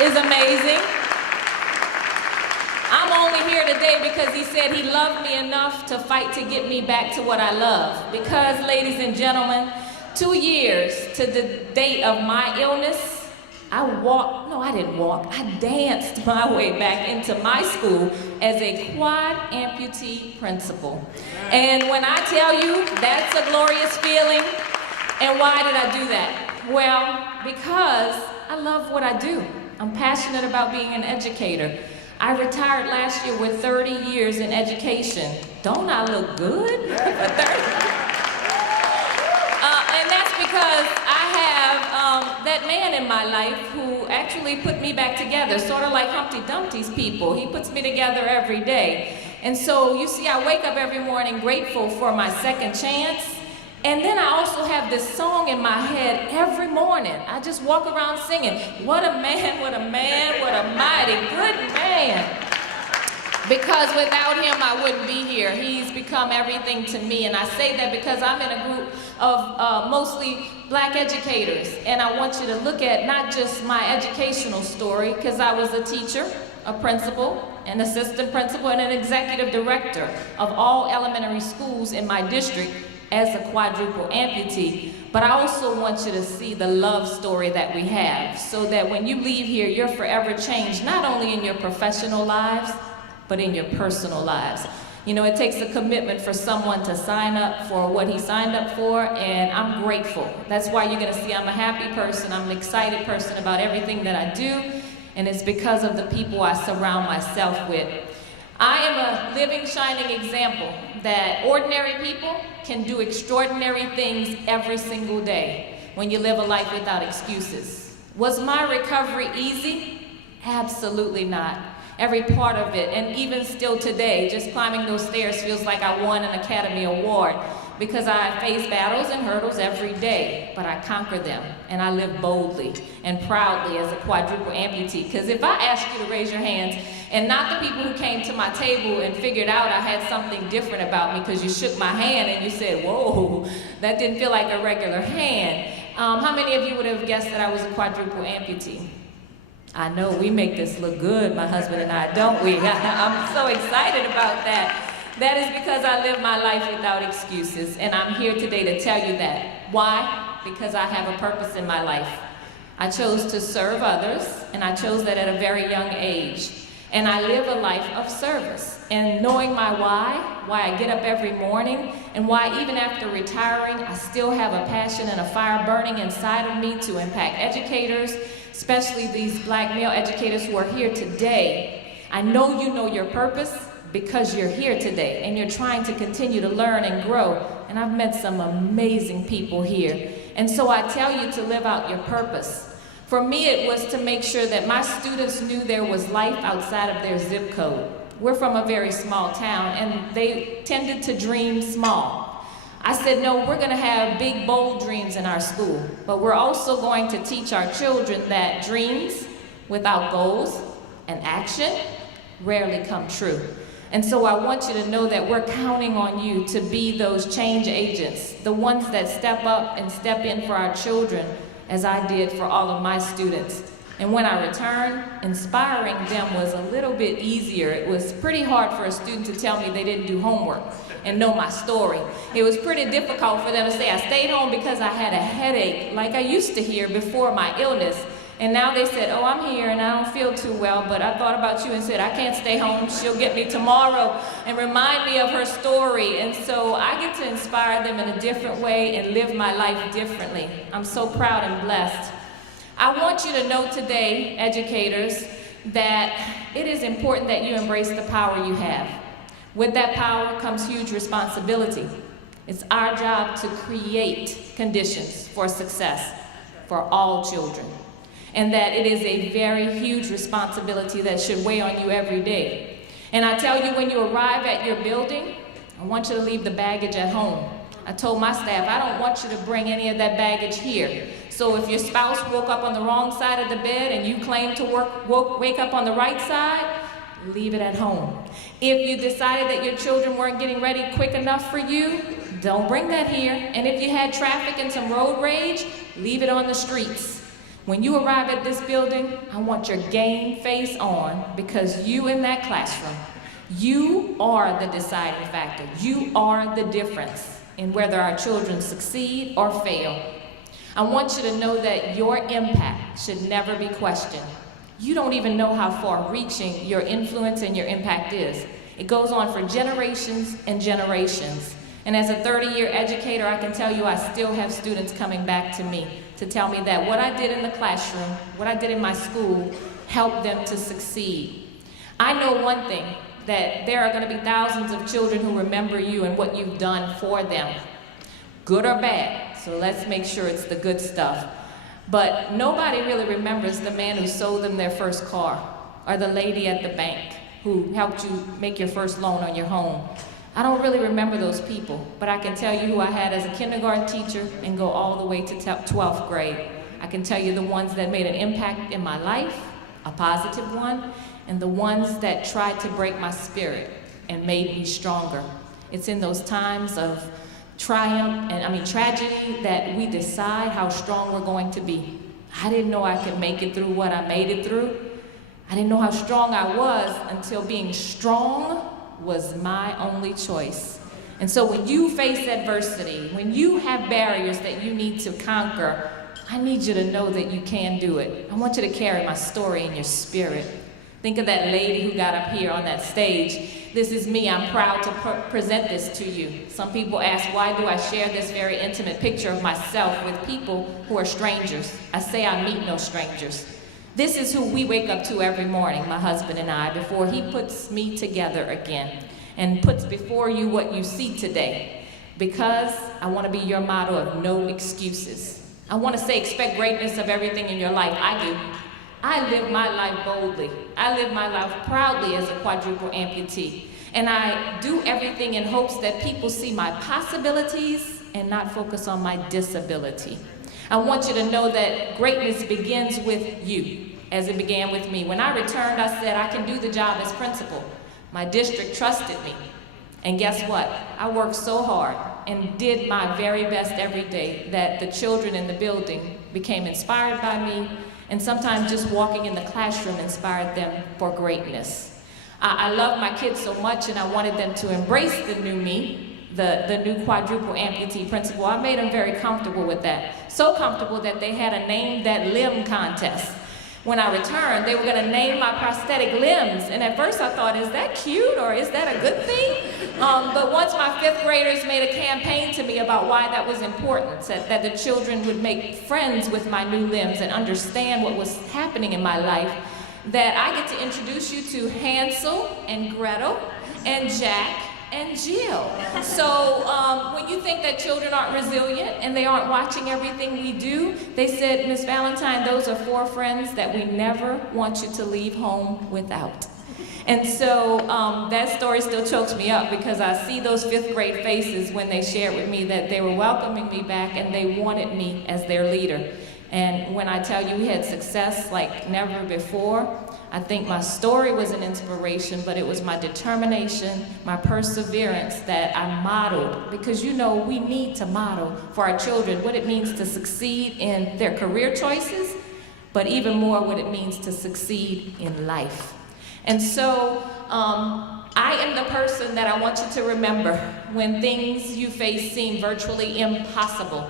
is amazing. I'm only here today because he said he loved me enough to fight to get me back to what I love. Because, ladies and gentlemen, 2 years to the date of my illness, I danced my way back into my school as a quad amputee principal. And when I tell you, that's a glorious feeling. And why did I do that? Well, because I love what I do. I'm passionate about being an educator. I retired last year with 30 years in education. Don't I look good for 30? And that's because I have that man in my life who actually put me back together, sort of like Humpty Dumpty's people. He puts me together every day. And so, you see, I wake up every morning grateful for my second chance. And then I also have this song in my head every morning. I just walk around singing, what a man, what a man, what a mighty good man. Because without him, I wouldn't be here. He's become everything to me. And I say that because I'm in a group of mostly black educators. And I want you to look at not just my educational story, because I was a teacher, a principal, an assistant principal, and an executive director of all elementary schools in my district as a quadruple amputee, but I also want you to see the love story that we have, so that when you leave here, you're forever changed, not only in your professional lives, but in your personal lives. You know, it takes a commitment for someone to sign up for what he signed up for, and I'm grateful. That's why you're gonna see I'm a happy person, I'm an excited person about everything that I do, and it's because of the people I surround myself with. I am a living, shining example that ordinary people can do extraordinary things every single day when you live a life without excuses. Was my recovery easy? Absolutely not. Every part of it, and even still today, just climbing those stairs feels like I won an Academy Award, because I face battles and hurdles every day, but I conquer them, and I live boldly and proudly as a quadruple amputee. Because if I ask you to raise your hands, and not the people who came to my table and figured out I had something different about me because you shook my hand and you said, whoa, that didn't feel like a regular hand. How many of you would have guessed that I was a quadruple amputee? I know, we make this look good, my husband and I, don't we? I'm so excited about that. That is because I live my life without excuses, and I'm here today to tell you that. Why? Because I have a purpose in my life. I chose to serve others, and I chose that at a very young age. And I live a life of service. And knowing my why I get up every morning, and why even after retiring, I still have a passion and a fire burning inside of me to impact educators, especially these black male educators who are here today. I know you know your purpose because you're here today, and you're trying to continue to learn and grow. And I've met some amazing people here. And so I tell you to live out your purpose. For me, it was to make sure that my students knew there was life outside of their zip code. We're from a very small town, and they tended to dream small. I said, no, we're gonna have big, bold dreams in our school, but we're also going to teach our children that dreams without goals and action rarely come true. And so I want you to know that we're counting on you to be those change agents, the ones that step up and step in for our children, as I did for all of my students. And when I returned, inspiring them was a little bit easier. It was pretty hard for a student to tell me they didn't do homework and know my story. It was pretty difficult for them to say I stayed home because I had a headache, like I used to hear before my illness. And now they said, oh, I'm here and I don't feel too well, but I thought about you and said, I can't stay home. She'll get me tomorrow and remind me of her story. And so I get to inspire them in a different way and live my life differently. I'm so proud and blessed. I want you to know today, educators, that it is important that you embrace the power you have. With that power comes huge responsibility. It's our job to create conditions for success for all children. And that it is a very huge responsibility that should weigh on you every day. And I tell you, when you arrive at your building, I want you to leave the baggage at home. I told my staff, I don't want you to bring any of that baggage here. So if your spouse woke up on the wrong side of the bed and you claim to wake up on the right side, leave it at home. If you decided that your children weren't getting ready quick enough for you, don't bring that here. And if you had traffic and some road rage, leave it on the streets. When you arrive at this building, I want your game face on, because you in that classroom, you are the deciding factor. You are the difference in whether our children succeed or fail. I want you to know that your impact should never be questioned. You don't even know how far-reaching your influence and your impact is. It goes on for generations and generations. And as a 30-year educator, I can tell you I still have students coming back to me to tell me that what I did in the classroom, what I did in my school, helped them to succeed. I know one thing, that there are going to be thousands of children who remember you and what you've done for them, good or bad. So let's make sure it's the good stuff. But nobody really remembers the man who sold them their first car, or the lady at the bank who helped you make your first loan on your home. I don't really remember those people, but I can tell you who I had as a kindergarten teacher and go all the way to 12th grade. I can tell you the ones that made an impact in my life, a positive one, and the ones that tried to break my spirit and made me stronger. It's in those times of triumph and tragedy that we decide how strong we're going to be. I didn't know I could make it through what I made it through. I didn't know how strong I was until being strong was my only choice. And so when you face adversity, when you have barriers that you need to conquer, I need you to know that you can do it. I want you to carry my story in your spirit. Think of that lady who got up here on that stage. This is me. I'm proud to present this to you. Some people ask, why do I share this very intimate picture of myself with people who are strangers? I say I meet no strangers. This is who we wake up to every morning, my husband and I, before he puts me together again and puts before you what you see today. Because I want to be your motto of no excuses. I want to say expect greatness of everything in your life. I do. I live my life boldly. I live my life proudly as a quadruple amputee. And I do everything in hopes that people see my possibilities and not focus on my disability. I want you to know that greatness begins with you, as it began with me. When I returned, I said, I can do the job as principal. My district trusted me. And guess what? I worked so hard and did my very best every day that the children in the building became inspired by me, and sometimes just walking in the classroom inspired them for greatness. I love my kids so much, and I wanted them to embrace the new me, the new quadruple amputee principal. I made them very comfortable with that. So comfortable that they had a name that limb contest. When I returned, they were going to name my prosthetic limbs. And at first I thought, is that cute or is that a good thing? But once my 5th graders made a campaign to me about why that was important, that the children would make friends with my new limbs and understand what was happening in my life, that I get to introduce you to Hansel and Gretel and Jack and Jill. So when you think that children aren't resilient and they aren't watching everything we do, they said, Miss Valentine, those are 4 friends that we never want you to leave home without. And so that story still chokes me up, because I see those 5th grade faces when they shared with me that they were welcoming me back and they wanted me as their leader. And when I tell you we had success like never before, I think my story was an inspiration, but it was my determination, my perseverance that I modeled. Because you know, we need to model for our children what it means to succeed in their career choices, but even more what it means to succeed in life. And so I am the person that I want you to remember when things you face seem virtually impossible.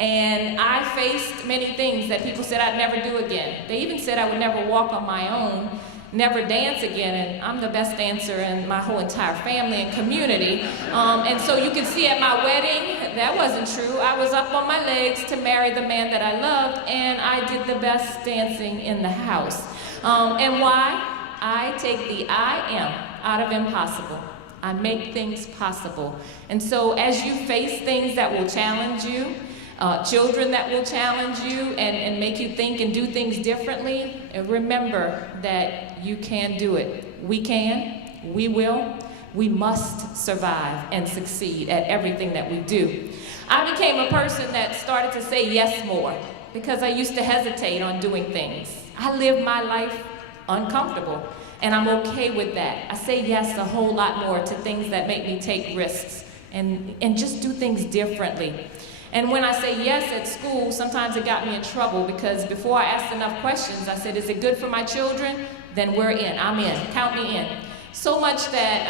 And I faced many things that people said I'd never do again. They even said I would never walk on my own, never dance again, and I'm the best dancer in my whole entire family and community. And so you can see at my wedding, that wasn't true. I was up on my legs to marry the man that I loved, and I did the best dancing in the house. And why? I take the I am out of impossible. I make things possible. And so as you face things that will challenge you, children that will challenge you and make you think and do things differently, remember that you can do it. We can, we will, we must survive and succeed at everything that we do. I became a person that started to say yes more, because I used to hesitate on doing things. I live my life uncomfortable, and I'm okay with that. I say yes a whole lot more to things that make me take risks and just do things differently. And when I say yes at school, sometimes it got me in trouble because before I asked enough questions, I said, is it good for my children? Then we're in, I'm in, count me in. So much that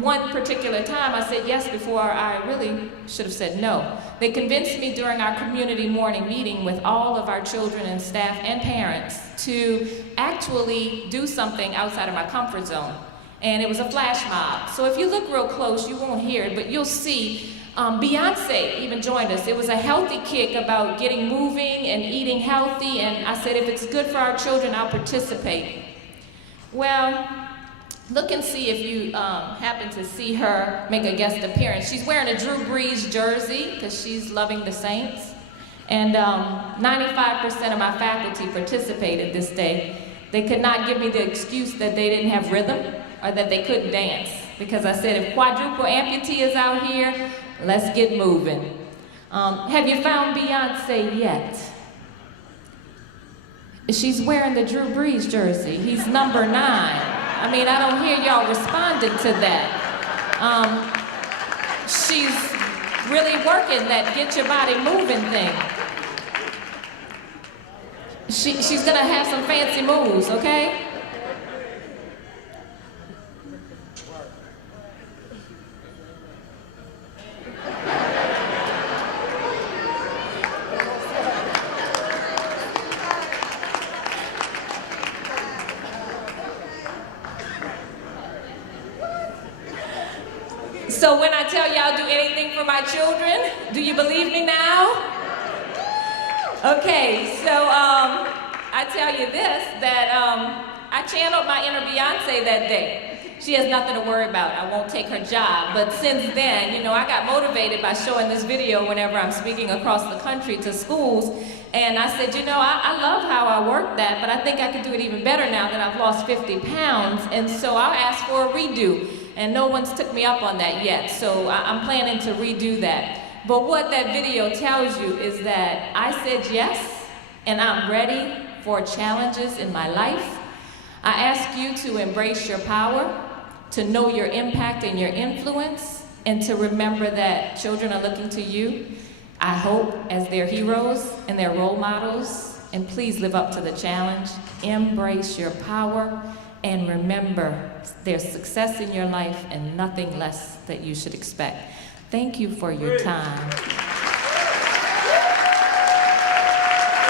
one particular time I said yes before I really should have said no. They convinced me during our community morning meeting with all of our children and staff and parents to actually do something outside of my comfort zone. And it was a flash mob. So if you look real close, you won't hear it, but you'll see Beyonce even joined us. It was a healthy kick about getting moving and eating healthy, and I said, if it's good for our children, I'll participate. Well, look and see if you happen to see her make a guest appearance. She's wearing a Drew Brees jersey because she's loving the Saints. And 95% of my faculty participated this day. They could not give me the excuse that they didn't have rhythm or that they couldn't dance. Because I said, if quadruple amputee is out here, let's get moving. Have you found Beyonce yet? She's wearing the Drew Brees jersey. He's number 9. I mean, I don't hear y'all responding to that. She's really working that get your body moving thing. She's gonna have some fancy moves, okay? So when I tell you I'll do anything for my children, do you believe me now? Okay, so I tell you this, that I channeled my inner Beyonce that day. She has nothing to worry about. I won't take her job. But since then, you know, I got motivated by showing this video whenever I'm speaking across the country to schools. And I said, you know, I love how I work that, but I think I could do it even better now that I've lost 50 pounds. And so I'll ask for a redo. And no one's took me up on that yet. So I'm planning to redo that. But what that video tells you is that I said yes, and I'm ready for challenges in my life. I ask you to embrace your power, to know your impact and your influence, and to remember that children are looking to you, I hope, as their heroes and their role models. And please live up to the challenge. Embrace your power, and remember there's success in your life and nothing less that you should expect. Thank you for your time.